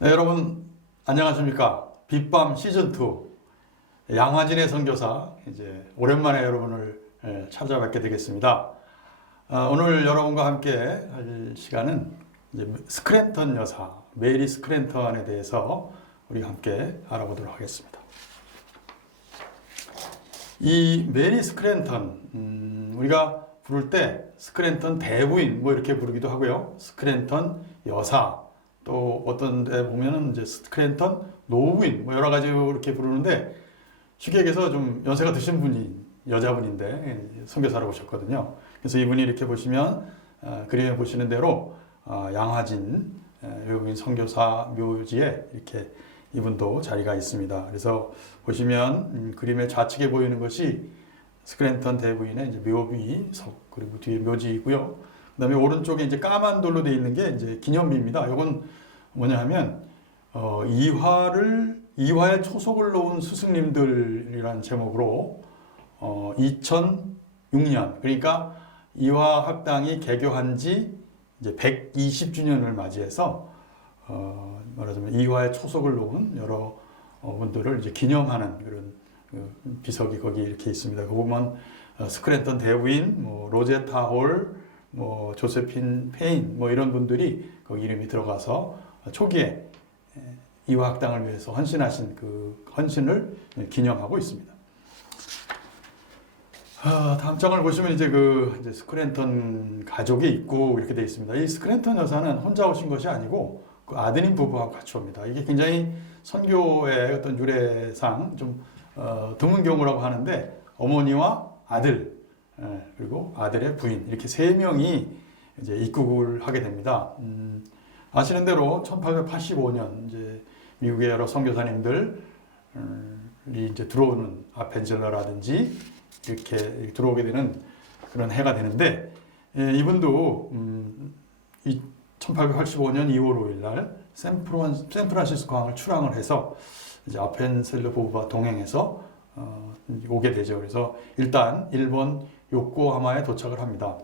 네, 여러분 안녕하십니까? 빛밤 시즌2 양화진의 선교사 이제 오랜만에 여러분을 찾아뵙게 되겠습니다. 오늘 여러분과 함께 할 시간은 이제 스크랜턴 여사 메리 스크랜턴에 대해서 우리가 함께 알아보도록 하겠습니다. 이 메리 스크랜턴 우리가 부를 때 스크랜턴 대부인 뭐 이렇게 부르기도 하고요. 스크랜턴 여사 또 어떤 데 보면은 이제 스크랜턴 노부인 뭐 여러 가지 이렇게 부르는데 쉽게 얘기해서 좀 연세가 드신 분이 여자분인데 선교사로 오셨거든요. 그래서 이분이 이렇게 보시면 그림에 보시는 대로 양화진 외국인 선교사 묘지에 이렇게 이분도 자리가 있습니다. 그래서 보시면 그림의 좌측에 보이는 것이 스크랜턴 대부인의 이제 묘비석 그리고 뒤에 묘지이고요. 그다음에 오른쪽에 이제 까만 돌로 되어 있는 게 이제 기념비입니다. 이건 뭐냐 하면 이화의 초속을 놓은 스승님들이라는 제목으로 2006년 그러니까 이화 학당이 개교한 지 이제 120주년을 맞이해서 말하자면 이화의 초속을 놓은 여러 분들을 이제 기념하는 그런 비석이 거기 이렇게 있습니다. 그 보면 스크랜턴 대부인, 뭐 로제타 홀, 뭐 조세핀 페인, 뭐 이런 분들이 거기 이름이 들어가서 초기에 이화 학당을 위해서 헌신하신 그 헌신을 기념하고 있습니다. 다음 장을 보시면 이제 이제 스크랜턴 가족이 있고 이렇게 되어 있습니다. 이 스크랜턴 여사는 혼자 오신 것이 아니고 그 아드님 부부하고 같이 옵니다. 이게 굉장히 선교의 어떤 유래상 좀 드문 경우라고 하는데 어머니와 아들 그리고 아들의 부인 이렇게 세 명이 이제 입국을 하게 됩니다. 아시는 대로 1885년 이제 미국의 여러 선교사님들이 이제 들어오는 아펜젤러라든지 이렇게 들어오게 되는 그런 해가 되는데 이분도 1885년 2월 5일 날 샌프란시스코 항을 출항을 해서 이제 아펜셀러 부부와 동행해서 오게 되죠. 그래서 일단 일본 요코하마에 도착을 합니다.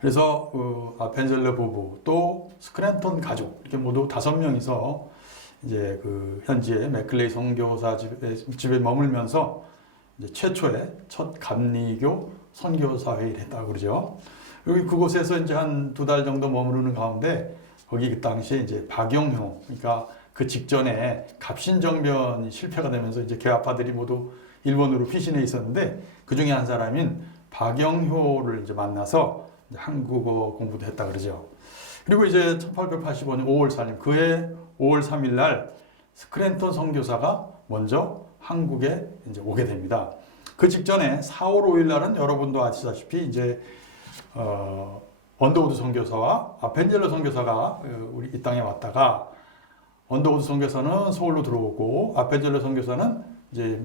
그래서 아펜젤러 부부 또 스크랜턴 가족 이렇게 모두 5명이서 이제 그 현지의 맥클레이 선교사 집에 머물면서 이제 최초의 첫 감리교 선교사 회의를 했다고 그러죠. 여기 그곳에서 이제 한 2달 정도 머무르는 가운데 거기 그 당시에 이제 박영효 그러니까 그 직전에 갑신정변이 실패가 되면서 이제 개화파들이 모두 일본으로 피신해 있었는데 그 중에 한 사람인 박영효를 이제 만나서 이제 한국어 공부도 했다 그러죠. 그리고 이제 1885년 5월 4일 그해 5월 3일 날 스크랜턴 선교사가 먼저 한국에 이제 오게 됩니다. 그 직전에 4월 5일 날은 여러분도 아시다시피 이제 언더우드 선교사와 아펜젤러 선교사가 우리 이 땅에 왔다가 언더우드 선교사는 서울로 들어오고 아펜젤러 선교사는 이제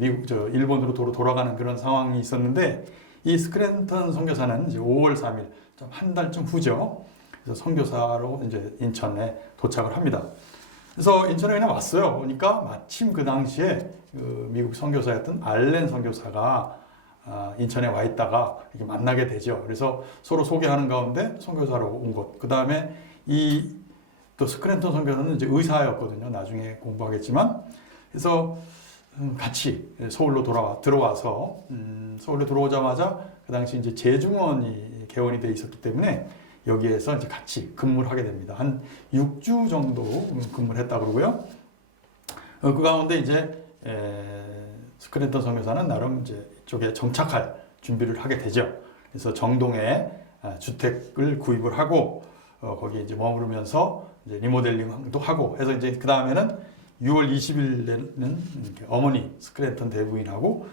일본으로 돌아가는 그런 상황이 있었는데 이 스크랜턴 선교사는 이제 5월 3일 좀 한 달쯤 후죠. 그래서 선교사로 이제 인천에 도착을 합니다. 그래서 인천에 그냥 왔어요. 그러니까 마침 그 당시에 그 미국 선교사였던 알렌 선교사가 인천에 와 있다가 이렇게 만나게 되죠. 그래서 서로 소개하는 가운데 선교사로 온 것. 그 다음에 또 스크랜턴 선교사는 이제 의사였거든요. 나중에 공부하겠지만. 그래서 같이 서울로 들어와서 서울로 들어오자마자 그 당시 이제 재중원이 개원이 돼 있었기 때문에 여기에서 이제 같이 근무를 하게 됩니다. 한 6주 정도 근무를 했다 그러고요. 그 가운데 이제 스크랜턴 선교사는 나름 이제 이쪽에 정착할 준비를 하게 되죠. 그래서 정동에 주택을 구입을 하고 거기에 이제 머무르면서 이제 리모델링도 하고 해서 이제 그 다음에는 6월 20일에는 어머니 스크랜턴 대부인하고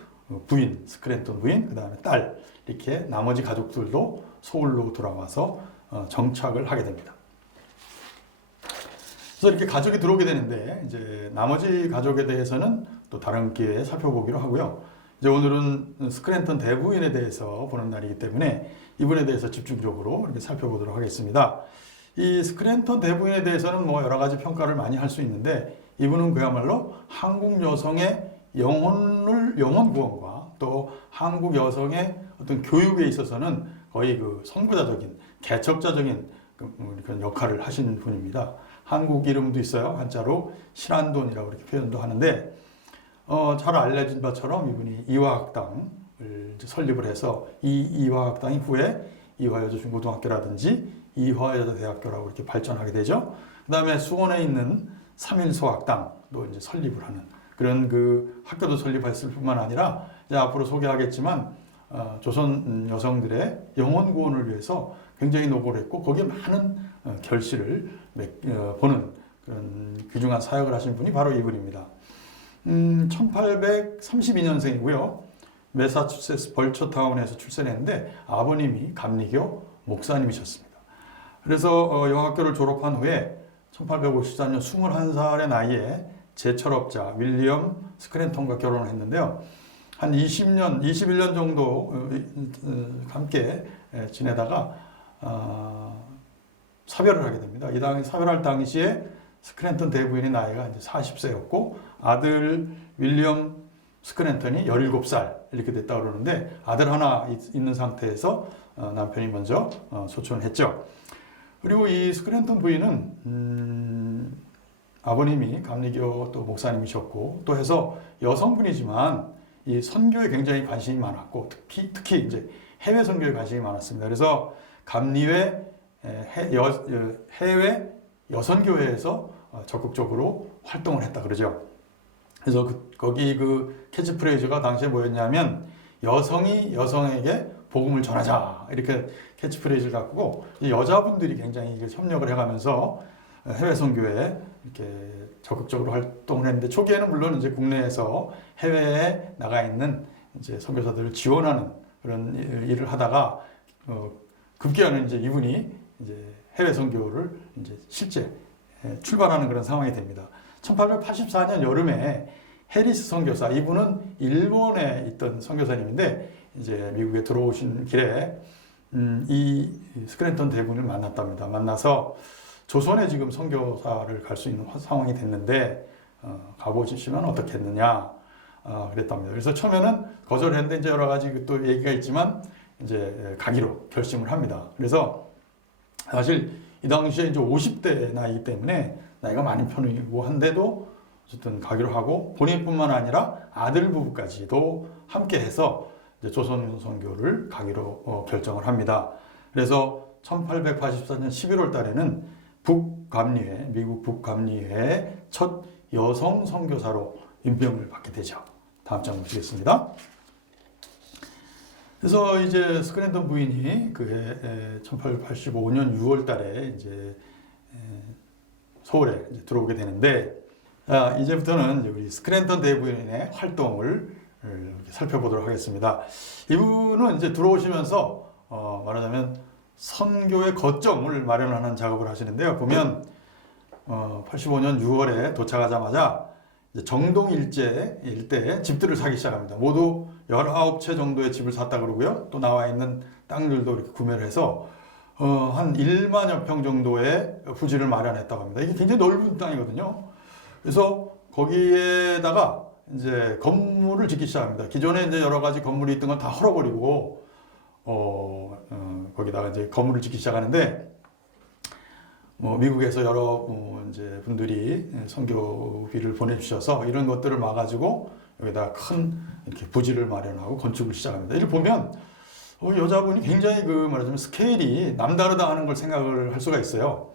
부인 스크랜턴 부인 그 다음에 딸 이렇게 나머지 가족들도 서울로 돌아와서 정착을 하게 됩니다. 그래서 이렇게 가족이 들어오게 되는데 이제 나머지 가족에 대해서는 또 다른 기회에 살펴보기로 하고요. 이제 오늘은 스크랜턴 대부인에 대해서 보는 날이기 때문에 이분에 대해서 집중적으로 이렇게 살펴보도록 하겠습니다. 이 스크랜턴 대부인에 대해서는 뭐 여러 가지 평가를 많이 할 수 있는데 이분은 그야말로 한국 여성의 영혼 구원과 또 한국 여성의 어떤 교육에 있어서는 거의 그 선구자적인 개척자적인 그런 역할을 하신 분입니다. 한국 이름도 있어요. 한자로 신안돈이라고 이렇게 표현도 하는데 잘 알려진 바처럼 이분이 이화학당을 이제 설립을 해서 이 이화학당이 후에 이화여자중고등학교라든지 이화여자대학교라고 이렇게 발전하게 되죠. 그 다음에 수원에 있는 삼일소학당도 이제 설립을 하는 그런 그 학교도 설립했을 뿐만 아니라 이제 앞으로 소개하겠지만 조선 여성들의 영혼 구원을 위해서 굉장히 노고를 했고 거기에 많은 결실을 보는 그런 귀중한 사역을 하신 분이 바로 이분입니다. 1832년생이고요. 매사추세츠 벌처타운에서 출생했는데 아버님이 감리교 목사님이셨습니다. 그래서 여학교를 졸업한 후에 1854년 21살의 나이에 제철업자 윌리엄 스크랜턴과 결혼을 했는데요. 한 21년 정도 함께 지내다가 사별을 하게 됩니다. 이 사별할 당시에 스크랜턴 대부인의 나이가 이제 40세였고 아들 윌리엄 스크랜턴이 17살 이렇게 됐다고 그러는데 아들 하나 있는 상태에서 남편이 먼저 소천을 했죠. 그리고 이 스크랜턴 부인은 아버님이 감리교 또 목사님이셨고 또 해서 여성분이지만 이 선교에 굉장히 관심이 많았고 특히 이제 해외 선교에 관심이 많았습니다. 그래서 감리회 해외 여선교회에서 적극적으로 활동을 했다 그러죠. 그래서 거기 그 캐치프레이즈가 당시에 뭐였냐면 여성이 여성에게 복음을 전하자 이렇게 캐치프레이즈를 갖고 이 여자분들이 굉장히 협력을 해가면서 해외 선교에 이렇게 적극적으로 활동을 했는데 초기에는 물론 이제 국내에서 해외에 나가 있는 이제 선교사들을 지원하는 그런 일을 하다가 급기야는 이제 이분이 이제 해외 선교를 이제 실제 출발하는 그런 상황이 됩니다. 1884년 여름에 해리스 선교사 이분은 일본에 있던 선교사님인데 이제 미국에 들어오신 길에 이 스크랜턴 대부인을 만났답니다. 만나서 조선에 지금 선교사를 갈 수 있는 상황이 됐는데 가보시면 어떻겠느냐 그랬답니다. 그래서 처음에는 거절했는데 이제 여러 가지 또 얘기가 있지만 이제 가기로 결심을 합니다. 그래서 사실 이 당시에 이제 50대 나이기 때문에 나이가 많은 편이고 한데도 어쨌든 가기로 하고 본인뿐만 아니라 아들 부부까지도 함께 해서 이제 조선 선교를 가기로 결정을 합니다. 그래서 1884년 11월 달에는 북감리회, 미국 북감리회의 첫 여성 선교사로 임명을 받게 되죠. 다음 장 보시겠습니다. 그래서 이제 스크랜턴 부인이 그해 1885년 6월 달에 이제 서울에 이제 들어오게 되는데 이제부터는 이제 우리 스크랜턴 대부인의 활동을 살펴보도록 하겠습니다. 이분은 이제 들어오시면서 말하자면 선교의 거점을 마련하는 작업을 하시는데요. 보면 85년 6월에 도착하자마자 이제 정동 일대에 집들을 사기 시작합니다. 모두 19채 정도의 집을 샀다 그러고요. 또 나와 있는 땅들도 이렇게 구매를 해서 한 1만여 평 정도의 부지를 마련했다고 합니다. 이게 굉장히 넓은 땅이거든요. 그래서 거기에다가 이제 건물을 짓기 시작합니다. 기존에 이제 여러 가지 건물이 있던 건 다 헐어버리고 거기다가 이제 건물을 짓기 시작하는데 미국에서 여러 이제 분들이 선교비를 보내주셔서 이런 것들을 막아주고 여기다가 큰 이렇게 부지를 마련하고 건축을 시작합니다. 이를 보면 여자분이 굉장히 말하자면 스케일이 남다르다 하는 걸 생각을 할 수가 있어요.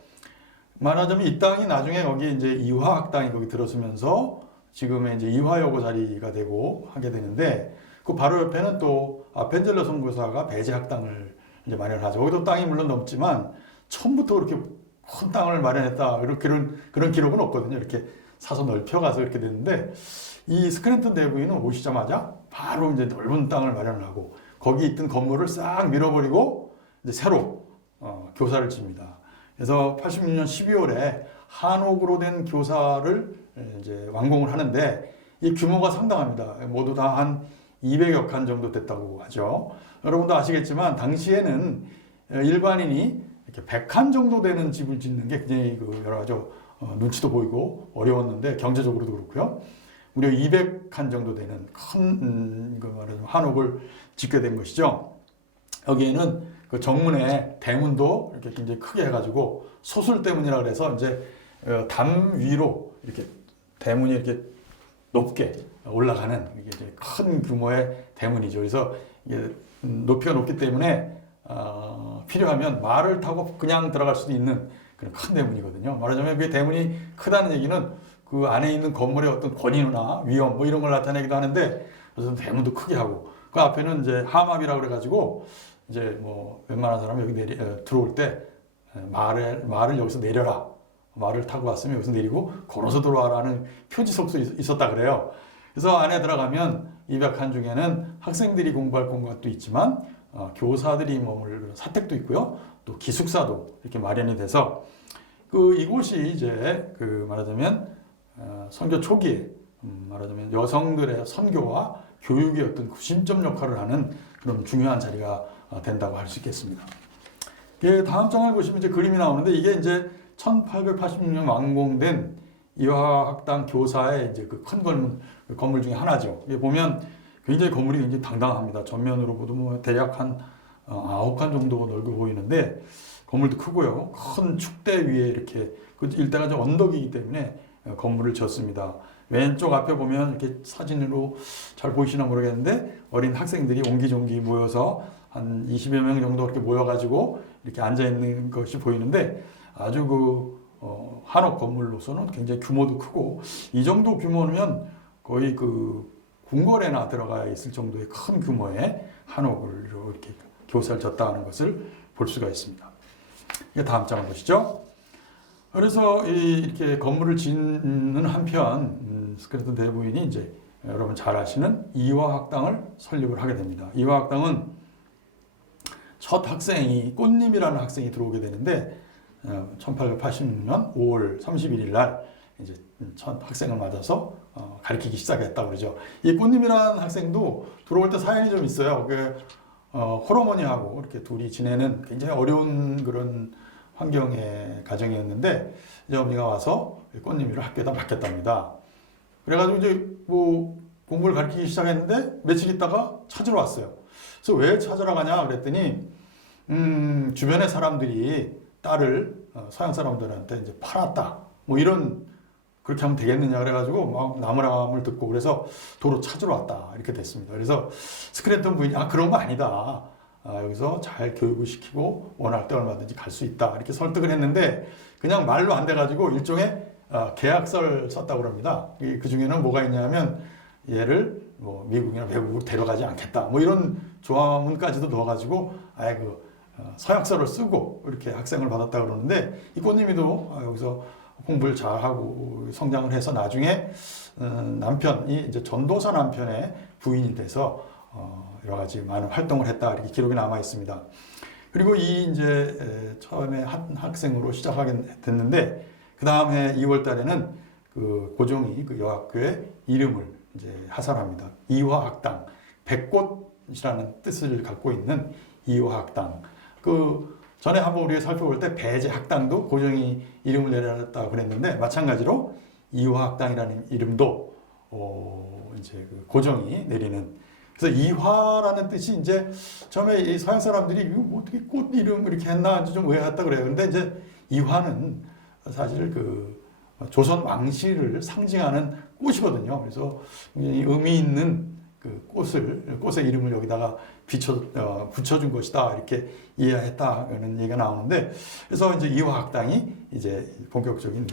말하자면 이 땅이 나중에 여기 이제 이화학당이 거기 들어서면서 지금의 이제 이화여고 자리가 되고 하게 되는데 그 바로 옆에는 또 아펜젤러 선교사가 배제학당을 이제 마련하죠. 거기도 땅이 물론 넓지만 처음부터 그렇게 큰 땅을 마련했다 그런 기록은 없거든요. 이렇게 사서 넓혀가서 이렇게 됐는데 이 스크랜턴 대부인은 오시자마자 바로 이제 넓은 땅을 마련을 하고 거기 있던 건물을 싹 밀어버리고 이제 새로 교사를 칩니다. 그래서 86년 12월에 한옥으로 된 교사를 이제 완공을 하는데 이 규모가 상당합니다. 모두 다 한 200여 칸 정도 됐다고 하죠. 여러분도 아시겠지만 당시에는 일반인이 이렇게 100칸 정도 되는 집을 짓는 게 굉장히 여러 가지 눈치도 보이고 어려웠는데 경제적으로도 그렇고요. 무려 200칸 정도 되는 큰 한옥을 짓게 된 것이죠. 여기에는 그 정문에 대문도 이렇게 굉장히 크게 해가지고 소술대문이라 그래서 이제 담 위로 이렇게 대문이 이렇게 높게 올라가는 이게 이제 큰 규모의 대문이죠. 그래서 이게 높이가 높기 때문에 필요하면 말을 타고 그냥 들어갈 수도 있는 그런 큰 대문이거든요. 말하자면 그 대문이 크다는 얘기는 그 안에 있는 건물의 어떤 권위나 위험 뭐 이런 걸 나타내기도 하는데, 그래서 대문도 크게 하고 그 앞에는 이제 하맙이라고 그래가지고 이제 뭐 웬만한 사람 여기 들어올 때 말을 여기서 내려라. 말을 타고 왔으면 여기서 내리고 걸어서 들어와라는 표지석도 있었다 그래요. 그래서 안에 들어가면 입약한 중에는 학생들이 공부할 공간도 있지만 교사들이 머물 사택도 있고요. 또 기숙사도 이렇게 마련이 돼서 이곳이 이제 말하자면 선교 초기에 말하자면 여성들의 선교와 교육의 어떤 구심점 역할을 하는 그런 중요한 자리가 된다고 할 수 있겠습니다. 다음 장을 보시면 이제 그림이 나오는데, 이게 이제 1886년 완공된 이화학당 교사의 이제 그 큰 건물 중에 하나죠. 보면 굉장히 건물이 굉장히 당당합니다. 전면으로 보도 뭐 대략 한 9칸 정도 넓어 보이는데 건물도 크고요. 큰 축대 위에 이렇게 그 일대가 좀 언덕이기 때문에 건물을 지었습니다. 왼쪽 앞에 보면 이렇게 사진으로 잘 보이시나 모르겠는데 어린 학생들이 옹기종기 모여서 한 20여 명 정도 이렇게 모여가지고 이렇게 앉아 있는 것이 보이는데, 아주 한옥 건물로서는 굉장히 규모도 크고, 이 정도 규모면 거의 궁궐에나 들어가 있을 정도의 큰 규모의 한옥을 이렇게 교사를 졌다 하는 것을 볼 수가 있습니다. 다음 장을 보시죠. 그래서 이렇게 건물을 짓는 한편 스크랜턴 대부인이 이제 여러분 잘 아시는 이화학당을 설립을 하게 됩니다. 이화학당은 첫 학생이 꽃님이라는 학생이 들어오게 되는데 1886년 5월 31일 날 이제 첫 학생을 맞아서 가르치기 시작했다고 그러죠. 이 꽃님이라는 학생도 들어올 때 사연이 좀 있어요. 홀어머니하고 이렇게 둘이 지내는 굉장히 어려운 그런 환경의 가정이었는데, 이제 어머니가 와서 꽃님이를 학교에다 맡겼답니다. 그래가지고 이제 뭐 공부를 가르치기 시작했는데 며칠 있다가 찾으러 왔어요. 그래서 왜 찾으러 가냐 그랬더니 주변의 사람들이 딸을 서양 사람들한테 이제 팔았다. 뭐 이런, 그렇게 하면 되겠느냐 그래가지고 막 나무람을 듣고 그래서 도로 찾으러 왔다 이렇게 됐습니다. 그래서 스크랜턴 부인이 그런 거 아니다. 여기서 잘 교육을 시키고 원할 때 얼마든지 갈 수 있다 이렇게 설득을 했는데, 그냥 말로 안 돼가지고 일종의 계약서를 썼다고 합니다. 그 중에는 뭐가 있냐면 얘를 뭐 미국이나 외국으로 데려가지 않겠다 뭐 이런 조항문까지도 넣어가지고 아예 서약서를 쓰고 이렇게 학생을 받았다 그러는데, 이 꽃님이도 여기서 공부를 잘하고 성장을 해서 나중에 남편이 이제 전도사 남편의 부인이 돼서 여러 가지 많은 활동을 했다 이렇게 기록이 남아 있습니다. 그리고 이제 처음에 한 학생으로 시작하게 됐는데, 그 다음 해 2월 달에는 고종이 여학교의 이름을 이제 하사합니다. 이화학당, 백꽃이라는 뜻을 갖고 있는 이화학당. 전에 한번 우리가 살펴볼 때 배제학당도 고종이 이름을 내렸다고 그랬는데, 마찬가지로 이화학당이라는 이름도 이제 고종이 내리는. 그래서 이화라는 뜻이 이제 처음에 이 서양 사람들이 뭐 어떻게 꽃 이름 이렇게 했나 좀 의아했다 그래요. 근데 이제 이화는 사실 조선 왕실을 상징하는 꽃이거든요. 그래서 의미 있는 꽃의 이름을 여기다가 붙여준 것이다 이렇게 이해했다는 얘기가 나오는데, 그래서 이제 이화학당이 이제 본격적인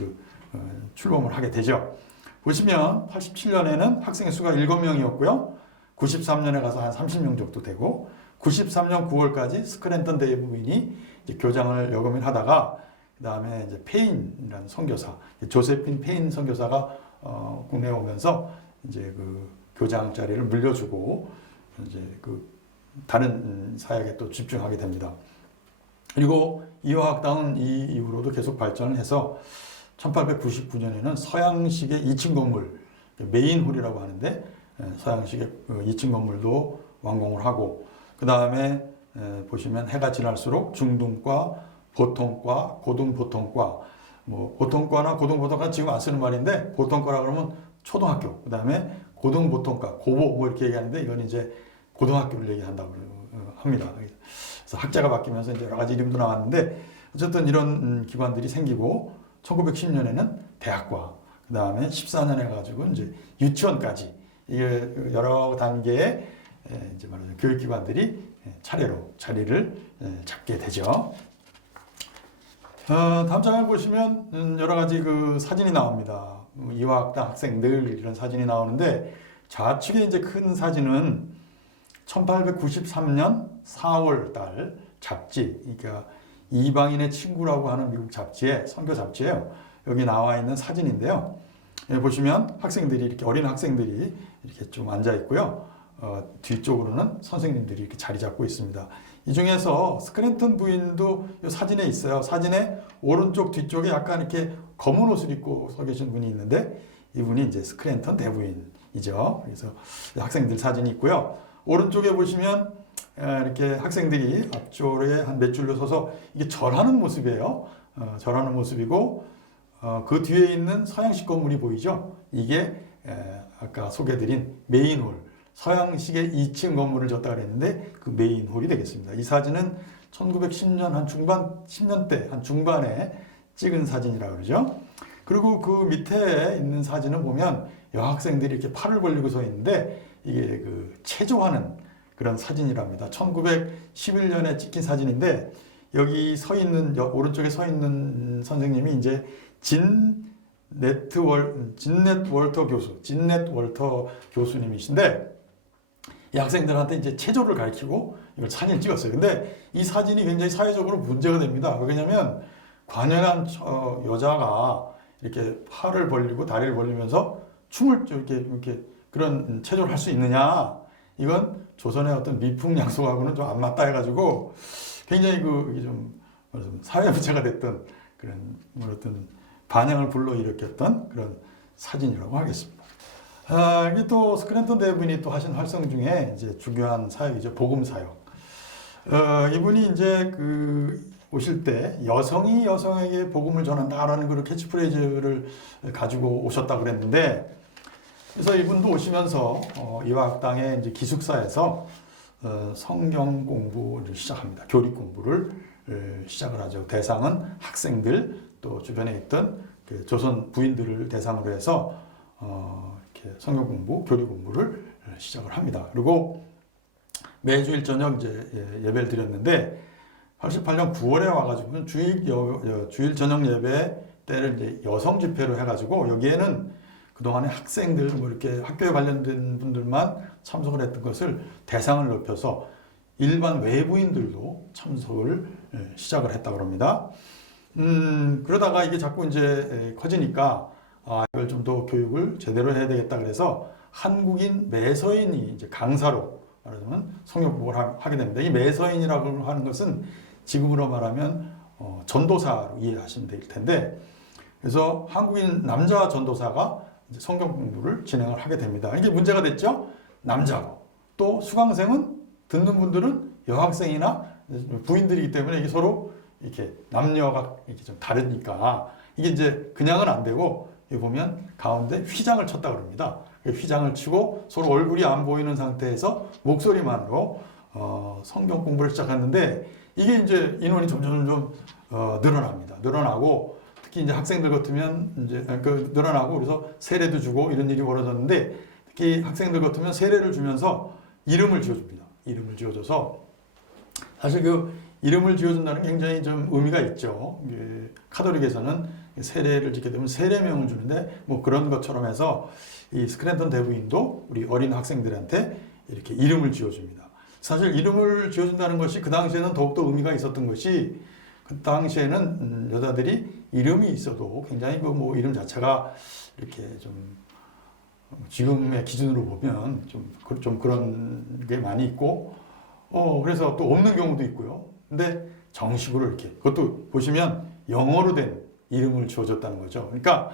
출범을 하게 되죠. 보시면 87년에는 학생의 수가 7명이었고요. 93년에 가서 한 30명 정도 되고, 93년 9월까지 스크랜턴 대부인이 이제 교장을 역임을 하다가, 그 다음에 이제 페인이라는 선교사, 조세핀 페인 선교사가 국내에 오면서 이제 교장 자리를 물려주고 이제 다른 사역에 또 집중하게 됩니다. 그리고 이화학당은 이 이후로도 계속 발전을 해서 1899년에는 서양식의 2층 건물, 메인홀이라고 하는데 서양식의 2층 건물도 완공을 하고, 그 다음에 보시면 해가 지날수록 중등과, 보통과, 고등보통과, 뭐 보통과나 고등보통과 지금 안 쓰는 말인데, 보통과라 그러면 초등학교, 그 다음에 고등보통과, 고보 뭐 이렇게 얘기하는데, 이건 이제 고등학교를 얘기한다고 합니다. 그래서 학자가 바뀌면서 이제 여러 가지 이름도 나왔는데, 어쨌든 이런 기관들이 생기고, 1910년에는 대학과, 그 다음에 14년에 가지고 이제 유치원까지 이게 여러 단계의 이제 말하자면 교육기관들이 차례로 자리를 잡게 되죠. 다음 장을 보시면 여러 가지 그 사진이 나옵니다. 이화학당 학생들 이런 사진이 나오는데 좌측에 이제 큰 사진은 1893년 4월 달 잡지, 그러니까 이방인의 친구라고 하는 미국 잡지에 선교 잡지예요. 여기 나와 있는 사진인데요. 여기 보시면 학생들이 이렇게 어린 학생들이 이렇게 좀 앉아 있고요. 뒤쪽으로는 선생님들이 이렇게 자리 잡고 있습니다. 이 중에서 스크랜턴 부인도 이 사진에 있어요. 사진의 오른쪽 뒤쪽에 약간 이렇게 검은 옷을 입고 서 계신 분이 있는데 이분이 이제 스크랜턴 대부인이죠. 그래서 학생들 사진이 있고요. 오른쪽에 보시면 이렇게 학생들이 앞줄에 한 몇 줄로 서서 이게 절하는 모습이에요. 절하는 모습이고 그 뒤에 있는 서양식 건물이 보이죠. 이게 아까 소개드린 메인홀, 서양식의 2층 건물을 졌다 그랬는데 그 메인홀이 되겠습니다. 이 사진은 1910년 한 중반, 10년대 한 중반에 찍은 사진이라고 그러죠. 그리고 그 밑에 있는 사진을 보면 여학생들이 이렇게 팔을 벌리고 서 있는데 이게 그 체조하는 그런 사진이랍니다. 1911년에 찍힌 사진인데 여기 서 있는 오른쪽에 서 있는 선생님이 이제 진넷 월터 교수님이신데 이 학생들한테 이제 체조를 가르치고 이걸 사진을 찍었어요. 근데 이 사진이 굉장히 사회적으로 문제가 됩니다. 왜냐하면 관연한 여자가 이렇게 팔을 벌리고 다리를 벌리면서 춤을 이렇게 그런 체조를 할 수 있느냐? 이건 조선의 어떤 미풍양속하고는 좀 안 맞다 해가지고 굉장히 이게 좀 사회 문제가 됐던 그런 어떤 반향을 불러일으켰던 그런 사진이라고 하겠습니다. 이게 또 스크랜턴 대부인이 또 하신 활동 중에 이제 중요한 사역이죠. 복음 사역. 이분이 이제 오실 때 여성이 여성에게 복음을 전한다라는 그런 캐치프레이즈를 가지고 오셨다고 그랬는데 그래서 이분도 오시면서 이화학당의 이제 기숙사에서 성경 공부를 시작합니다. 교리 공부를 시작을 하죠. 대상은 학생들 또 주변에 있던 그 조선 부인들을 대상으로 해서 이렇게 성경 공부, 교리 공부를 시작을 합니다. 그리고 매주일 저녁 이제 예배를 드렸는데 88년 9월에 와가지고 주일 저녁 예배 때를 이제 여성 집회로 해가지고 여기에는 그동안에 학생들 뭐 이렇게 학교에 관련된 분들만 참석을 했던 것을 대상을 높여서 일반 외부인들도 참석을 시작을 했다고 합니다. 그러다가 이게 자꾸 이제 커지니까 이걸 좀 더 교육을 제대로 해야 되겠다 그래서 한국인 매서인이 이제 강사로 말하자면 성경 공부를 하게 됩니다. 이 매서인이라고 하는 것은 지금으로 말하면 전도사로 이해하시면 될 텐데 그래서 한국인 남자 전도사가 이제 성경 공부를 진행을 하게 됩니다. 이게 문제가 됐죠? 남자고 또 수강생은 듣는 분들은 여학생이나 부인들이기 때문에 이게 서로 이렇게 남녀가 이렇게 좀 다르니까 이게 이제 그냥은 안 되고 여기 보면 가운데 휘장을 쳤다 그럽니다. 휘장을 치고 서로 얼굴이 안 보이는 상태에서 목소리만으로 성경 공부를 시작했는데 이게 이제 인원이 점점 늘어납니다. 늘어나고 특히 이제 학생들 같으면 이제 늘어나고 그래서 세례도 주고 이런 일이 벌어졌는데 특히 학생들 같으면 세례를 주면서 이름을 지어줍니다. 이름을 지어줘서 사실 그 이름을 지어준다는 게 굉장히 좀 의미가 있죠. 카톨릭에서는 세례를 짓게 되면 세례명을 주는데 뭐 그런 것처럼 해서 이 스크랜턴 대부인도 우리 어린 학생들한테 이렇게 이름을 지어줍니다. 사실 이름을 지어준다는 것이 그 당시에는 더욱더 의미가 있었던 것이 그 당시에는 여자들이 이름이 있어도 굉장히 뭐 이름 자체가 이렇게 좀 지금의 기준으로 보면 좀 그런 게 많이 있고 그래서 또 없는 경우도 있고요. 근데 정식으로 이렇게 그것도 보시면 영어로 된 이름을 지어줬다는 거죠. 그러니까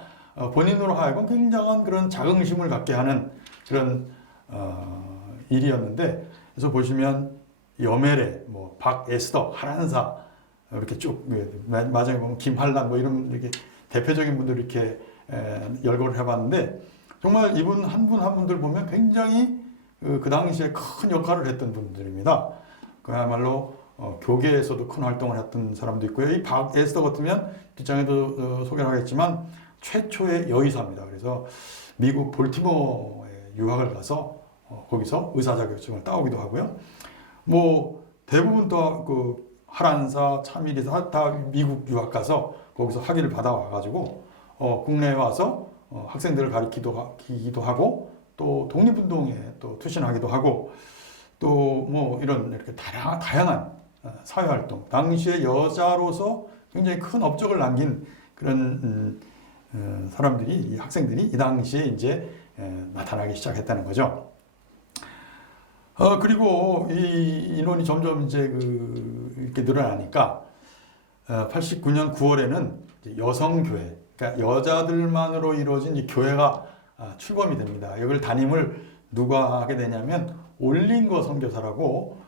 본인으로 하여금 굉장한 그런 자긍심을 갖게 하는 그런 일이었는데 그래서 보시면 여메레, 뭐 박에스더, 하란사 이렇게 쭉 마지막에 보면 김한란 뭐 이런 이렇게 대표적인 분들 이렇게 열거를 해봤는데 정말 이분 한 분 한 분들 보면 굉장히 그 당시에 큰 역할을 했던 분들입니다. 그야말로 교계에서도 큰 활동을 했던 사람도 있고요. 이 박에스더 같으면 뒷장에도 소개를 하겠지만 최초의 여의사입니다. 그래서 미국 볼티모어에 유학을 가서 거기서 의사 자격증을 따오기도 하고요. 뭐 대부분 또 하란사, 차밀이사 다 미국 유학 가서 거기서 학위를 받아와가지고 국내에 와서 학생들을 가르치기도 하고 또 독립운동에 또 투신하기도 하고 또 뭐 이런 이렇게 다양한 사회활동, 당시에 여자로서 굉장히 큰 업적을 남긴 그런 사람들이, 이 학생들이 이 당시에 이제 나타나기 시작했다는 거죠. 그리고 이 인원이 점점 이제 이렇게 늘어나니까 89년 9월에는 여성교회, 그러니까 여자들만으로 이루어진 이 교회가 출범이 됩니다. 이걸 담임을 누가 하게 되냐면 올링거 선교사라고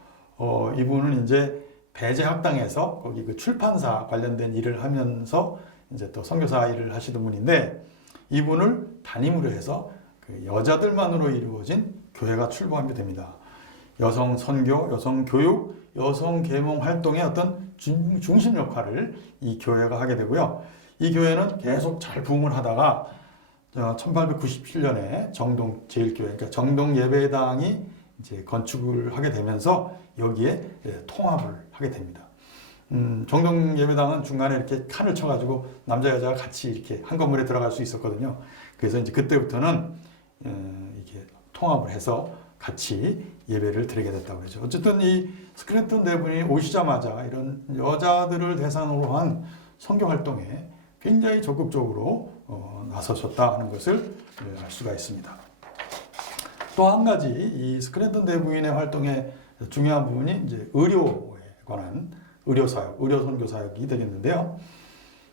이분은 이제 배제학당에서 거기 그 출판사 관련된 일을 하면서 이제 또 선교사 일을 하시던 분인데 이분을 담임으로 해서 그 여자들만으로 이루어진 교회가 출범하게 됩니다. 여성 선교, 여성 교육, 여성 계몽 활동의 어떤 중심 역할을 이 교회가 하게 되고요. 이 교회는 계속 잘 부흥을 하다가 1897년에 정동 제일교회, 그러니까 정동 예배당이 이제 건축을 하게 되면서 여기에 통합을 하게 됩니다. 정동 예배당은 중간에 이렇게 칸을 쳐가지고 남자 여자가 같이 이렇게 한 건물에 들어갈 수 있었거든요. 그래서 이제 그때부터는 이렇게 통합을 해서 같이 예배를 드리게 됐다고 그러죠. 어쨌든 이 스크랜턴 대분이 오시자마자 이런 여자들을 대상으로 한 선교 활동에 굉장히 적극적으로 나서셨다 하는 것을 알 수가 있습니다. 또 한 가지 이 스크랜턴 대부인의 활동의 중요한 부분이 이제 의료에 관한 의료사역, 의료선교사역이 되겠는데요.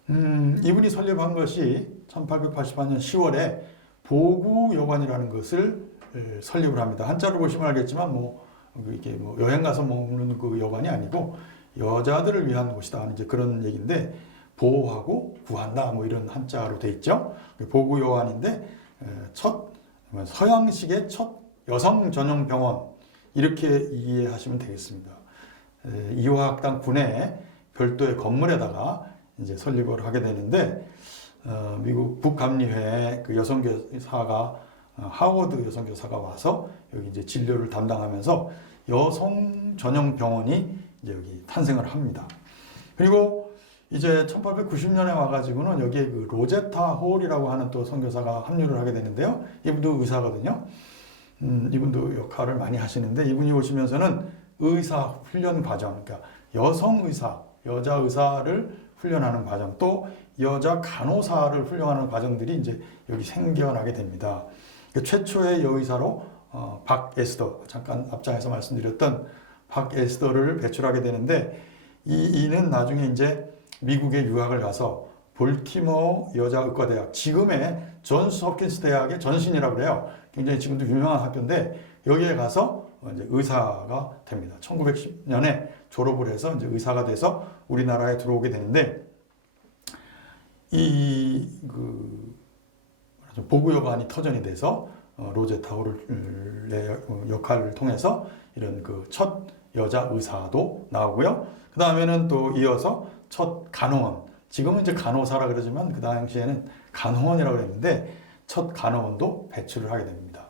이분이 설립한 것이 1888년 10월에 보구여관이라는 것을 설립을 합니다. 한자로 보시면 알겠지만 이게 여행 가서 먹는 그 여관이 아니고 여자들을 위한 곳이다 이제 그런 얘기인데 보호하고 구한다 이런 한자로 돼 있죠. 보구여관인데 서양식의 첫 여성 전용 병원 이렇게 이해하시면 되겠습니다. 이화학당 군의 별도의 건물에다가 이제 설립을 하게 되는데 미국 북감리회 그 여성교사가 하워드 여성교사가 와서 여기 이제 진료를 담당하면서 여성 전용 병원이 이제 여기 탄생을 합니다. 그리고 이제 1890년에 와가지고는 여기에 그 로제타 홀이라고 하는 또 선교사가 합류를 하게 되는데요. 이분도 의사거든요. 이분도 역할을 많이 하시는데 이분이 오시면서는 의사 훈련 과정, 그러니까 여성 의사, 여자 의사를 훈련하는 과정, 또 여자 간호사를 훈련하는 과정들이 이제 여기 생겨나게 됩니다. 최초의 여의사로 박에스더, 잠깐 앞장에서 말씀드렸던 박에스더를 배출하게 되는데 이는 나중에 이제 미국에 유학을 가서 볼티모어 여자의과대학, 지금의 존스 홉킨스 대학의 전신이라고 그래요. 굉장히 지금도 유명한 학교인데 여기에 가서 이제 의사가 됩니다. 1910년에 졸업을 해서 이제 의사가 돼서 우리나라에 들어오게 되는데 보구여관이 터전이 돼서 로제타 홀의 역할을 통해서 이런 그 첫 여자 의사도 나오고요. 그 다음에는 또 이어서 첫 간호원, 지금은 이제 간호사라 그러지만 그 당시에는 간호원이라고 그랬는데 첫 간호원도 배출을 하게 됩니다.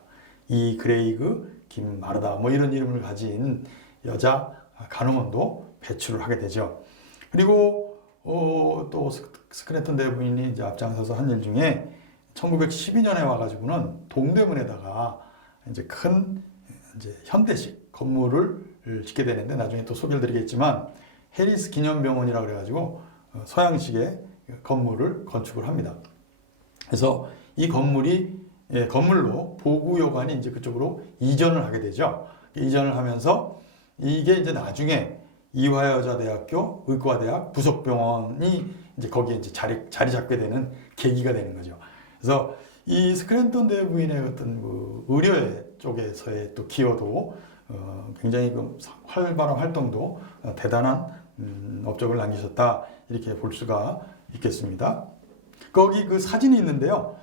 이 그레이그 김마르다 이런 이름을 가진 여자 간호원도 배출을 하게 되죠. 그리고 또 스크랜턴 대부인이 이제 앞장서서 한 일 중에 1912년에 와가지고는 동대문에다가 이제 큰 이제 현대식 건물을 짓게 되는데 나중에 또 소개를 드리겠지만 해리스 기념병원이라고 그래가지고 서양식의 건물을 건축을 합니다. 그래서 이 건물로 보구여관이 이제 그쪽으로 이전을 하게 되죠. 이전을 하면서 이게 이제 나중에 이화여자대학교 의과대학 부속병원이 이제 거기에 이제 자리 잡게 되는 계기가 되는 거죠. 그래서 이 스크랜턴 대부인의 어떤 의료 쪽에서의 또 기여도 굉장히 활발한 활동도 대단한 업적을 남기셨다 이렇게 볼 수가 있겠습니다. 거기 그 사진이 있는데요.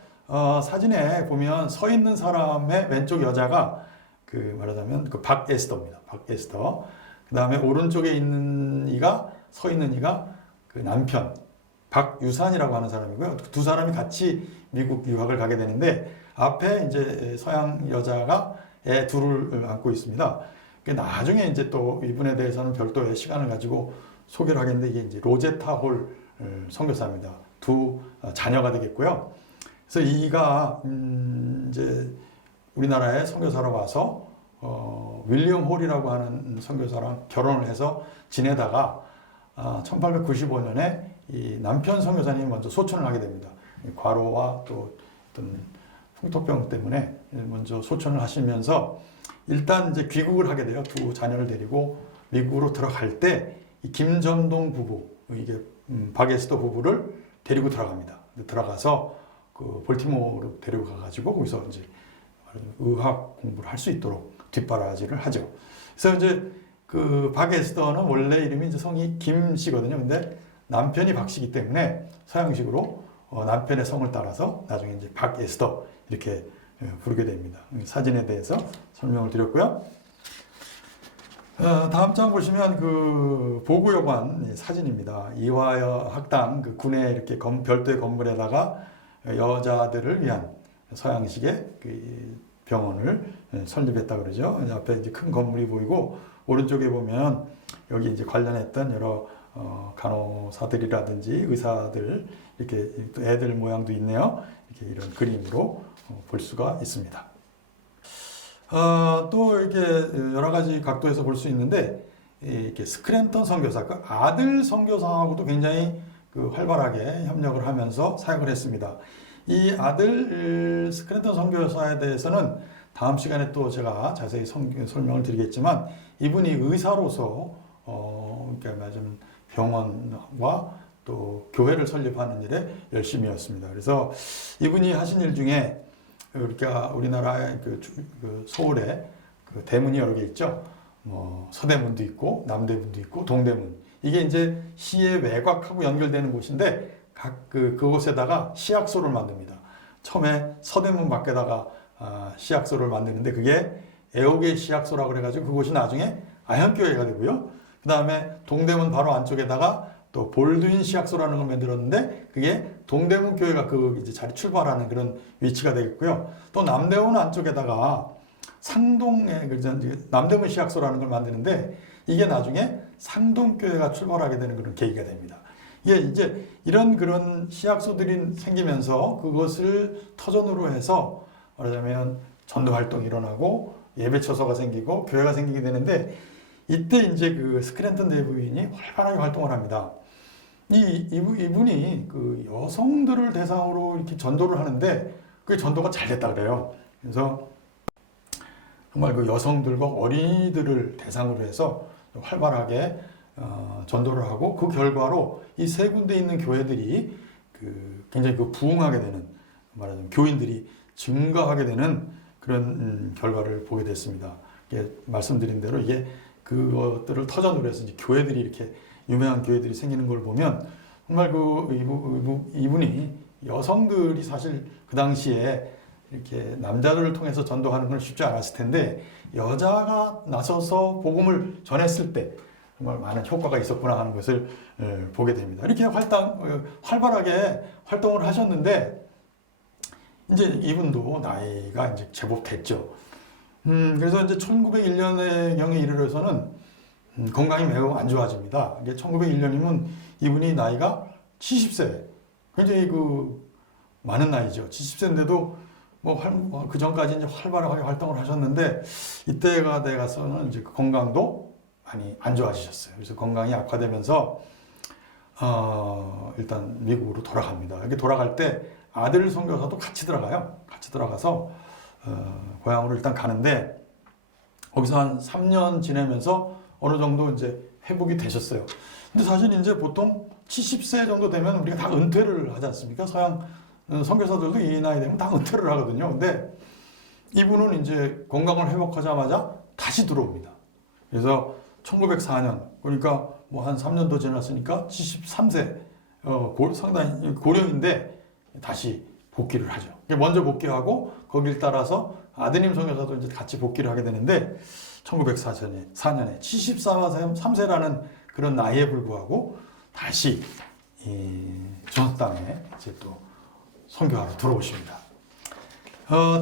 사진에 보면 서 있는 사람의 왼쪽 여자가 말하자면 박에스더입니다. 박에스더. 그 다음에 오른쪽에 있는 이가 서 있는 이가 그 남편 박유산이라고 하는 사람이고요. 두 사람이 같이 미국 유학을 가게 되는데 앞에 이제 서양 여자가 애 둘을 안고 있습니다. 나중에 이제 또 이분에 대해서는 별도의 시간을 가지고 소개를 하겠는데 이게 이제 로제타 홀 선교사입니다. 두 자녀가 되겠고요. 그래서 이가 이제 우리나라에 선교사로 와서 윌리엄 홀이라고 하는 선교사랑 결혼을 해서 지내다가 1895년에 이 남편 선교사님이 먼저 소천을 하게 됩니다. 과로와 또 어떤 풍토병 때문에 먼저 소천을 하시면서 일단 이제 귀국을 하게 돼요. 두 자녀를 데리고 미국으로 들어갈 때 이 김점동 부부, 이게 박에스더 부부를 데리고 들어갑니다. 들어가서 그 볼티모어로 데리고 가가지고 거기서 이제 의학 공부를 할 수 있도록 뒷바라지를 하죠. 그래서 이제 그 박에스더는 원래 이름이 이제 성이 김씨거든요. 근데 남편이 박씨기 때문에 서양식으로 남편의 성을 따라서 나중에 이제 박에스더 이렇게 부르게 됩니다. 사진에 대해서 설명을 드렸고요. 다음 장 보시면 그 보구여관 사진입니다. 이화여 학당 그 군의 이렇게 별도의 건물에다가 여자들을 위한 서양식의 그 병원을 설립했다 그러죠. 앞에 이제 큰 건물이 보이고 오른쪽에 보면 여기 이제 관련했던 여러 간호사들이라든지 의사들 이렇게 또 애들 모양도 있네요. 이렇게 이런 그림으로 볼 수가 있습니다. 또 이렇게 여러 가지 각도에서 볼 수 있는데 이렇게 스크랜턴 선교사, 그 아들 선교사하고도 굉장히 그 활발하게 협력을 하면서 사역을 했습니다. 이 아들 스크랜턴 선교사에 대해서는 다음 시간에 또 제가 자세히 설명을 드리겠지만 이분이 의사로서 그러니까 좀 병원과 또 교회를 설립하는 일에 열심이었습니다. 그래서 이분이 하신 일 중에 그러니까 우리나라의 그 서울에 그 대문이 여러 개 있죠. 뭐 서대문도 있고 남대문도 있고 동대문. 이게 이제 시의 외곽하고 연결되는 곳인데 그곳에다가 시약소를 만듭니다. 처음에 서대문 밖에다가 시약소를 만드는데 그게 애옥의 시약소라고 그래가지고 그곳이 나중에 아현교회가 되고요. 그 다음에 동대문 바로 안쪽에다가 또 볼드윈 시약소라는 걸 만들었는데 그게 동대문 교회가 그 이제 자리 출발하는 그런 위치가 되겠고요. 또 남대문 안쪽에다가 상동에 남대문 시약소라는 걸 만드는데 이게 나중에 상동교회가 출발하게 되는 그런 계기가 됩니다. 이게 이제 이런 그런 시약소들이 생기면서 그것을 터전으로 해서 말하자면 전도 활동이 일어나고 예배처소가 생기고 교회가 생기게 되는데 이때 이제 그 스크랜턴 대부인이 활발하게 활동을 합니다. 이분이 그 여성들을 대상으로 이렇게 전도를 하는데 그 전도가 잘 됐다 그래요. 그래서 정말 그 여성들과 어린이들을 대상으로 해서 활발하게 전도를 하고 그 결과로 이 세 군데 있는 교회들이 그 굉장히 그 부흥하게 되는 말하자면 교인들이 증가하게 되는 그런 결과를 보게 됐습니다. 말씀드린 대로 이게 그것들을 터전으로 해서 이제 교회들이 이렇게 유명한 교회들이 생기는 걸 보면 정말 이분이 여성들이 사실 그 당시에 이렇게 남자들을 통해서 전도하는 건 쉽지 않았을 텐데 여자가 나서서 복음을 전했을 때 정말 많은 효과가 있었구나 하는 것을 보게 됩니다. 이렇게 활발하게 활동을 하셨는데 이제 이분도 나이가 이제 제법 됐죠. 그래서 이제 1901년에 경에 이르러서는 건강이 매우 안 좋아집니다. 이게 1901년이면 이분이 나이가 70세. 굉장히 그 많은 나이죠. 70세인데도 뭐 그 전까지 이제 활발하게 활동을 하셨는데 이때가 돼가서는 이제 그 건강도 많이 안 좋아지셨어요. 그래서 건강이 악화되면서 일단 미국으로 돌아갑니다. 이렇게 돌아갈 때 아들 선교사도 같이 들어가요. 같이 들어가서 고향으로 일단 가는데 거기서 한 3년 지내면서 어느 정도 이제 회복이 되셨어요. 근데 사실 이제 보통 70세 정도 되면 우리가 다 은퇴를 하지 않습니까? 서양 선교사들도 이 나이 되면 다 은퇴를 하거든요. 근데 이분은 이제 건강을 회복하자마자 다시 들어옵니다. 그래서 1904년, 그러니까 뭐 한 3년 더 지났으니까 73세, 상당히 고령인데 다시 복귀를 하죠. 먼저 복귀하고 거길 따라서 아드님 선교사도 이제 같이 복귀를 하게 되는데 1904년에 73세라는 그런 나이에 불구하고 다시 이 조선땅에 이제 또 선교하러 들어오십니다.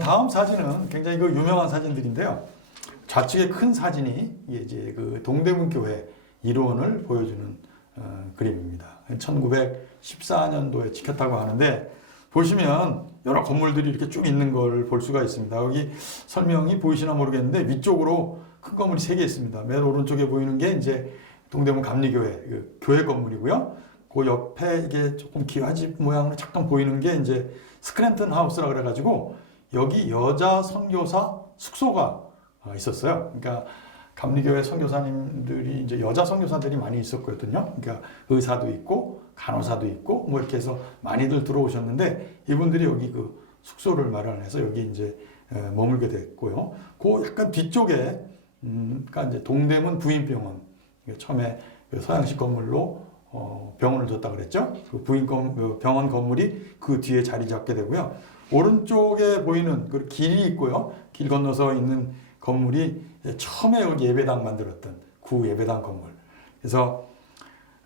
다음 사진은 굉장히 그 유명한 사진들인데요. 좌측에 큰 사진이 이제 그 동대문 교회 일원을 보여주는 그림입니다. 1914년도에 찍혔다고 하는데 보시면 여러 건물들이 이렇게 쭉 있는 걸 볼 수가 있습니다. 여기 설명이 보이시나 모르겠는데 위쪽으로 큰 건물이 3개 있습니다. 맨 오른쪽에 보이는 게 이제 동대문 감리교회 그 교회 건물이고요. 그 옆에 이게 조금 기와집 모양으로 잠깐 보이는 게 이제 스크랜턴 하우스라 그래가지고 여기 여자 선교사 숙소가 있었어요. 그러니까 감리교회 선교사님들이 이제 여자 선교사들이 많이 있었거든요. 그러니까 의사도 있고 간호사도 있고 뭐 이렇게 해서 많이들 들어오셨는데 이분들이 여기 그 숙소를 마련해서 여기 이제 머물게 됐고요. 그 약간 뒤쪽에 그러니까 이제 동대문 부인병원 처음에 서양식 건물로 병원을 뒀다 그랬죠. 그 병원 건물이 그 뒤에 자리 잡게 되고요. 오른쪽에 보이는 그 길이 있고요. 길 건너서 있는 건물이 처음에 여기 예배당 만들었던 구 예배당 건물. 그래서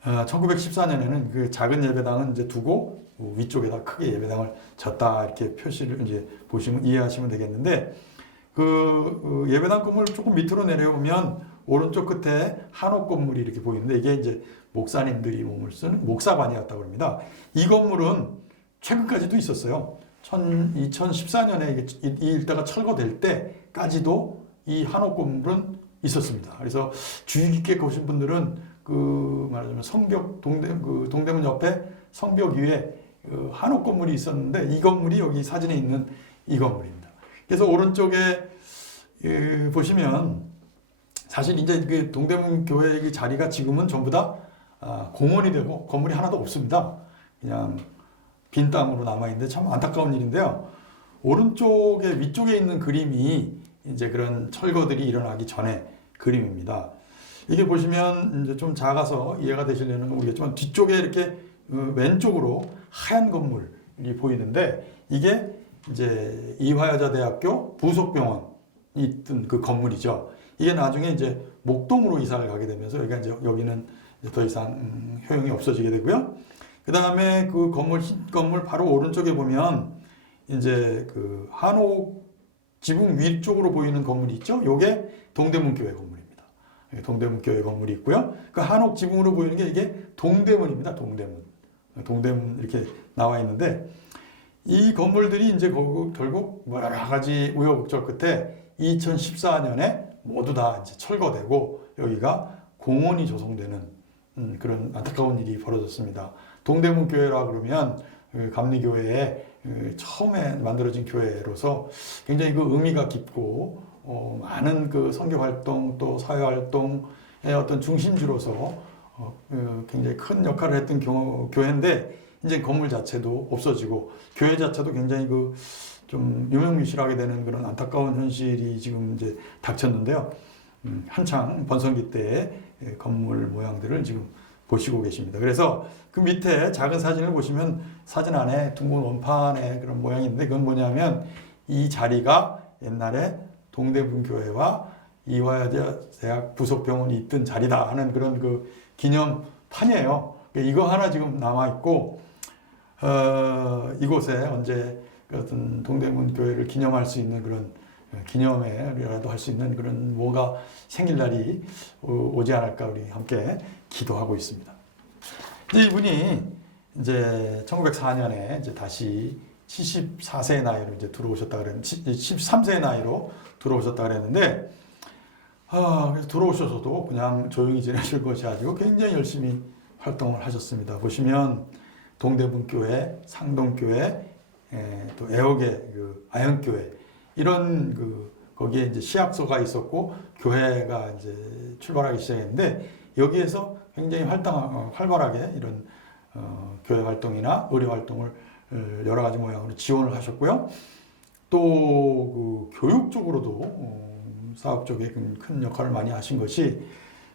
1914년에는 그 작은 예배당은 이제 두고 위쪽에다 크게 예배당을 졌다 이렇게 표시를 이제 보시면 이해하시면 되겠는데 그 예배당 건물 조금 밑으로 내려오면 오른쪽 끝에 한옥 건물이 이렇게 보이는데 이게 이제 목사님들이 몸을 쓰는 목사관이었다고 합니다. 이 건물은 최근까지도 있었어요. 2014년에 이 일대가 철거될 때까지도 이 한옥 건물은 있었습니다. 그래서 주의 깊게 보신 분들은 그 말하자면 동대문 옆에 성벽 위에 한옥 건물이 있었는데 이 건물이 여기 사진에 있는 이 건물입니다. 그래서 오른쪽에 보시면 사실 이제 그 동대문 교회의 자리가 지금은 전부 다 공원이 되고 건물이 하나도 없습니다. 그냥 빈 땅으로 남아있는데 참 안타까운 일인데요. 오른쪽에 위쪽에 있는 그림이 이제 그런 철거들이 일어나기 전에 그림입니다. 이게 보시면 이제 좀 작아서 이해가 되시려는 건 모르겠지만 뒤쪽에 이렇게 왼쪽으로 하얀 건물이 보이는데 이게 이제 이화여자대학교 부속병원이 있던 그 건물이죠. 이게 나중에 이제 목동으로 이사를 가게 되면서 여기는 이제 더 이상 효용이 없어지게 되고요. 그 다음에 그 건물, 흰 건물 바로 오른쪽에 보면 이제 그 한옥 지붕 위쪽으로 보이는 건물이 있죠. 요게 동대문 교회 건물입니다. 동대문 교회 건물이 있고요. 그 한옥 지붕으로 보이는 게 이게 동대문입니다. 동대문 이렇게 나와 있는데 이 건물들이 이제 결국 여러 가지 우여곡절 끝에 2014년에 모두 다 이제 철거되고 여기가 공원이 조성되는 그런 안타까운 일이 벌어졌습니다. 동대문 교회라 그러면 감리교회에 처음에 만들어진 교회로서 굉장히 그 의미가 깊고 많은 그 선교 활동 또 사회 활동의 어떤 중심지로서 굉장히 큰 역할을 했던 교회인데 이제 건물 자체도 없어지고 교회 자체도 굉장히 그 좀 유명무실하게 되는 그런 안타까운 현실이 지금 이제 닥쳤는데요. 한창 번성기 때의 건물 모양들을 지금 보시고 계십니다. 그래서 그 밑에 작은 사진을 보시면 사진 안에 둥근 원판의 그런 모양이 있는데 그건 뭐냐면 이 자리가 옛날에 동대문 교회와 이화여자대학 부속병원이 있던 자리다 하는 그런 그 기념판이에요. 이거 하나 지금 남아 있고 이곳에 언제 어떤 동대문 교회를 기념할 수 있는 그런 기념회라도 할 수 있는 그런 뭐가 생길 날이 오지 않을까 우리 함께 기도하고 있습니다. 이제 이분이 이제 1904년에 이제 다시 74세의 나이로 이제 들어오셨다 그랬는데 13세의 나이로 들어오셨다 그랬는데 그래서 들어오셔서도 그냥 조용히 지내실 것이 아니고 굉장히 열심히 활동을 하셨습니다. 보시면 동대문 교회, 상동 교회, 또 애옥의 그 아현교회 이런 거기에 이제 시약소가 있었고 교회가 이제 출발하기 시작했는데 여기에서 굉장히 활발하게 이런 교회 활동이나 의료 활동을 여러 가지 모양으로 지원을 하셨고요. 또 그 교육 쪽으로도 사업 쪽에 큰 역할을 많이 하신 것이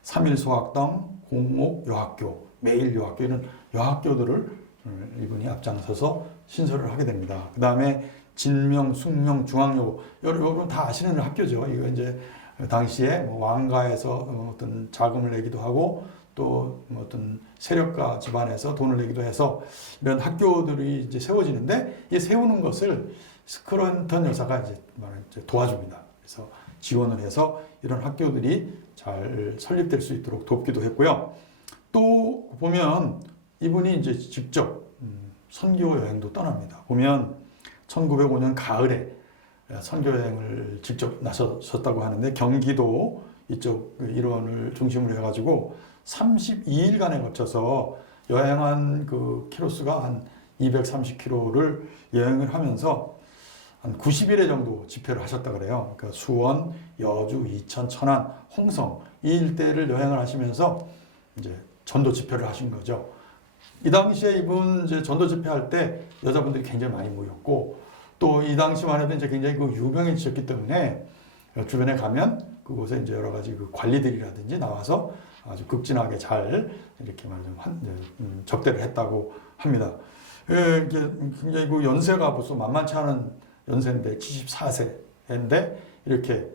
3일 소학당, 공옥 여학교, 매일 여학교 이런 여학교들을 이분이 앞장서서 신설을 하게 됩니다. 그 다음에 진명, 숙명, 중앙여고 여러분 다 아시는 학교죠. 이거 이제 당시에 뭐 왕가에서 어떤 자금을 내기도 하고 또 어떤 세력가 집안에서 돈을 내기도 해서 이런 학교들이 이제 세워지는데 이 세우는 것을 스크랜턴 여사가 이제 도와줍니다. 그래서 지원을 해서 이런 학교들이 잘 설립될 수 있도록 돕기도 했고요. 또 보면 이분이 이제 직접 선교 여행도 떠납니다. 보면 1905년 가을에 선교 여행을 직접 나섰다고 하는데 경기도 이쪽 일원을 중심으로 해가지고 32일간에 거쳐서 여행한 그 키로수가 한 230km를 여행을 하면서 한 90일에 정도 집회를 하셨다 그래요. 그러니까 수원, 여주, 이천, 천안, 홍성 이 일대를 여행을 하시면서 이제 전도 집회를 하신 거죠. 이 당시에 이분 이제 전도 집회할 때 여자분들이 굉장히 많이 모였고 또 이 당시만 해도 이제 굉장히 그 유명해지셨기 때문에 주변에 가면 그곳에 이제 여러 가지 그 관리들이라든지 나와서 아주 극진하게 잘 이렇게 말하자면 접대를 했다고 합니다. 이게 굉장히 그 연세가 벌써 만만치 않은 연세인데 74세인데 이렇게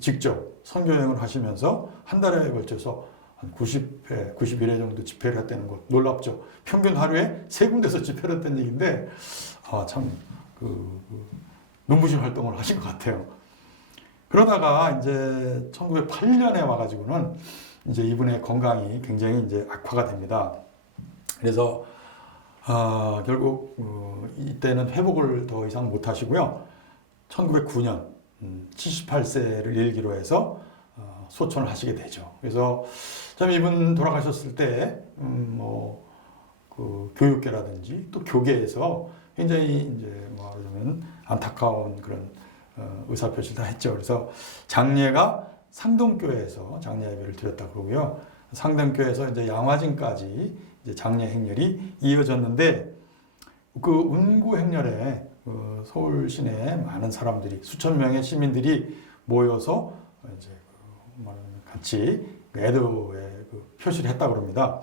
직접 선교 여행을 하시면서 한 달에 걸쳐서 한 90회, 91회 정도 집회를 했다는 것 놀랍죠. 평균 하루에 3군데서 집회를 했다는 얘기인데 참 눈부신 활동을 하신 것 같아요. 그러다가 이제 1908년에 와가지고는 이제 이분의 건강이 굉장히 이제 악화가 됩니다. 그래서 결국 이때는 회복을 더 이상 못 하시고요. 1909년 78세를 일기로 해서 소천을 하시게 되죠. 그래서 참 이분 돌아가셨을 때 그 교육계라든지 또 교계에서 굉장히 이제 말하자면 안타까운 그런 의사표시를 다 했죠. 그래서 장례가 상동교회에서 장례 예배를 드렸다 그러고요. 상동교회에서 이제 양화진까지 이제 장례 행렬이 이어졌는데 그 운구 행렬에 서울 시내에 많은 사람들이 수천 명의 시민들이 모여서 이제 같이 애도의 표시를 했다 그럽니다.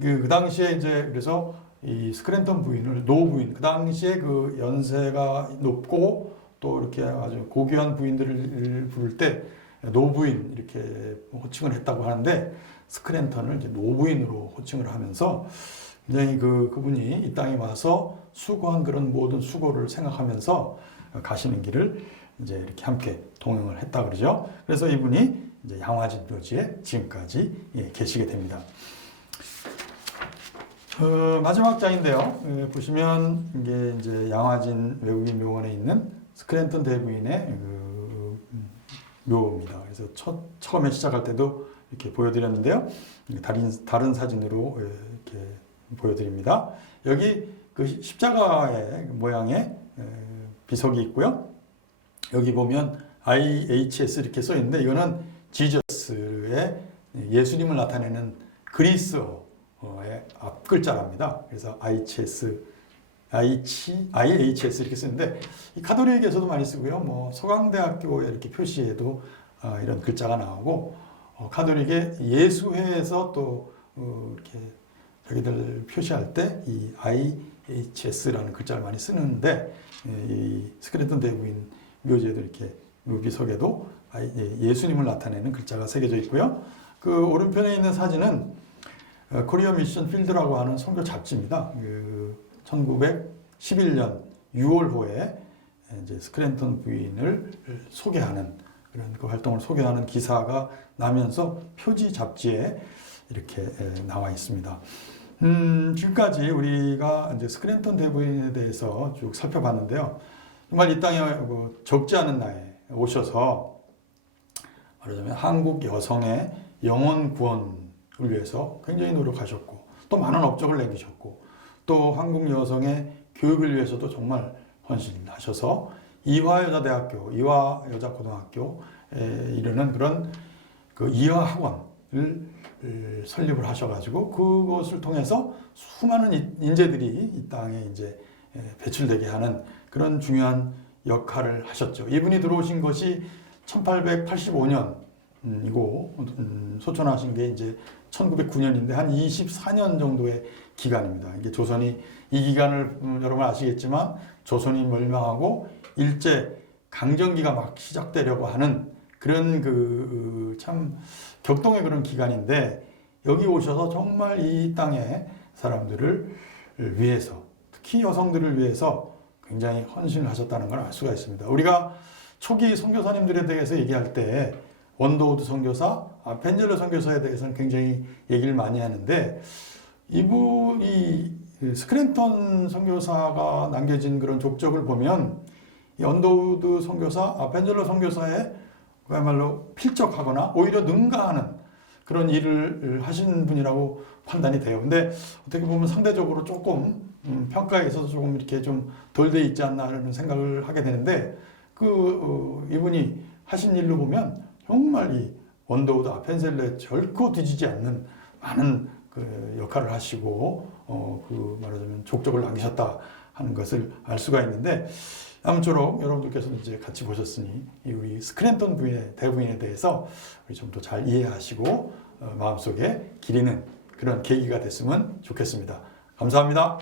그 당시에 이제 그래서 이 스크랜턴 부인을 노 부인, 그 당시에 그 연세가 높고 또 이렇게 아주 고귀한 부인들을 부를 때 노 부인 이렇게 호칭을 했다고 하는데 스크랜턴을 이제 노 부인으로 호칭을 하면서 굉장히 그분이 이 땅에 와서 수고한 그런 모든 수고를 생각하면서 가시는 길을 이제 이렇게 함께 동행을 했다 그러죠. 그래서 이분이 이제 양화진 묘지에 지금까지 계시게 됩니다. 마지막 장인데요. 보시면 이게 이제 양화진 외국인 묘원에 있는 스크랜턴 대부인의 묘입니다. 그래서 처음에 시작할 때도 이렇게 보여드렸는데요. 다른 사진으로 이렇게 보여드립니다. 여기 그 십자가의 모양의 비석이 있고요. 여기 보면 IHS 이렇게 써 있는데 이거는 지저스의 예수님을 나타내는 그리스어의 앞 글자랍니다. 그래서 IHS 이렇게 쓰는데 이 가톨릭에서도 많이 쓰고요. 뭐 서강대학교에 이렇게 표시해도 이런 글자가 나오고 가톨릭의 예수회에서 또 이렇게 자기들 표시할 때 이 IHS라는 글자를 많이 쓰는데 이 스크랜턴 대부인 묘지에도 이렇게 묘비석에도 예수님을 나타내는 글자가 새겨져 있고요. 그 오른편에 있는 사진은 코리아 미션 필드라고 하는 선교 잡지입니다. 1911년 6월호에 이제 스크랜턴 부인을 소개하는 그런 그 활동을 소개하는 기사가 나면서 표지 잡지에 이렇게 나와 있습니다. 지금까지 우리가 이제 스크랜턴 대부인에 대해서 쭉 살펴봤는데요. 정말 이 땅에 적지 않은 나이에 오셔서 말하자면 한국 여성의 영혼 구원을 위해서 굉장히 노력하셨고 또 많은 업적을 남기셨고 또 한국 여성의 교육을 위해서도 정말 헌신하셔서 이화여자대학교, 이화여자고등학교에 이르는 그런 그 이화학원을 설립을 하셔가지고 그것을 통해서 수많은 인재들이 이 땅에 이제 배출되게 하는 그런 중요한 역할을 하셨죠. 이분이 들어오신 것이 1885년이고 소천하신 게 이제 1909년인데 한 24년 정도의 기간입니다. 이게 조선이 이 기간을 여러분 아시겠지만 조선이 멸망하고 일제 강점기가 막 시작되려고 하는 그런 참 격동의 그런 기간인데 여기 오셔서 정말 이 땅의 사람들을 위해서 특히 여성들을 위해서 굉장히 헌신을 하셨다는 걸 알 수가 있습니다. 우리가 초기 선교사님들에 대해서 얘기할 때 원도우드 선교사, 펜젤러 선교사에 대해서는 굉장히 얘기를 많이 하는데 이분이 스크랜턴 선교사가 남겨진 그런 족적을 보면 이 언더우드 선교사, 펜젤러 선교사의 그야말로 필적하거나 오히려 능가하는 그런 일을 하신 분이라고 판단이 돼요. 근데 어떻게 보면 상대적으로 조금 평가에 있어서 조금 이렇게 좀 덜 돼 있지 않나라는 생각을 하게 되는데 이분이 하신 일로 보면 정말 이 언더우드 아펜셀러에 결코 뒤지지 않는 많은 역할을 하시고 말하자면 족적을 남기셨다 하는 것을 알 수가 있는데 아무쪼록 여러분들께서 이제 같이 보셨으니 우리 스크랜턴 부인의 대부인에 대해서 좀 더 잘 이해하시고 마음속에 기리는 그런 계기가 됐으면 좋겠습니다. 감사합니다.